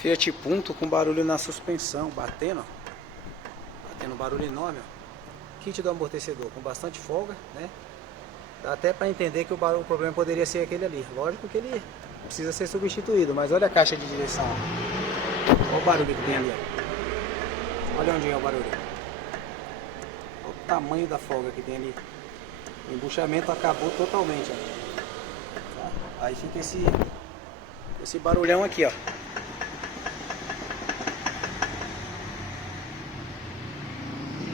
Fiat Punto com barulho na suspensão, batendo, ó. Batendo barulho enorme, ó. Kit do amortecedor com bastante folga, né? Dá até para entender que o problema poderia ser aquele ali. Lógico que ele precisa ser substituído, mas olha a caixa de direção, ó. Olha o barulho que tem ali, ó. Olha onde é o barulho. Olha o tamanho da folga que tem ali. O embuchamento acabou totalmente, ó. Tá? Aí fica esse barulhão aqui, ó.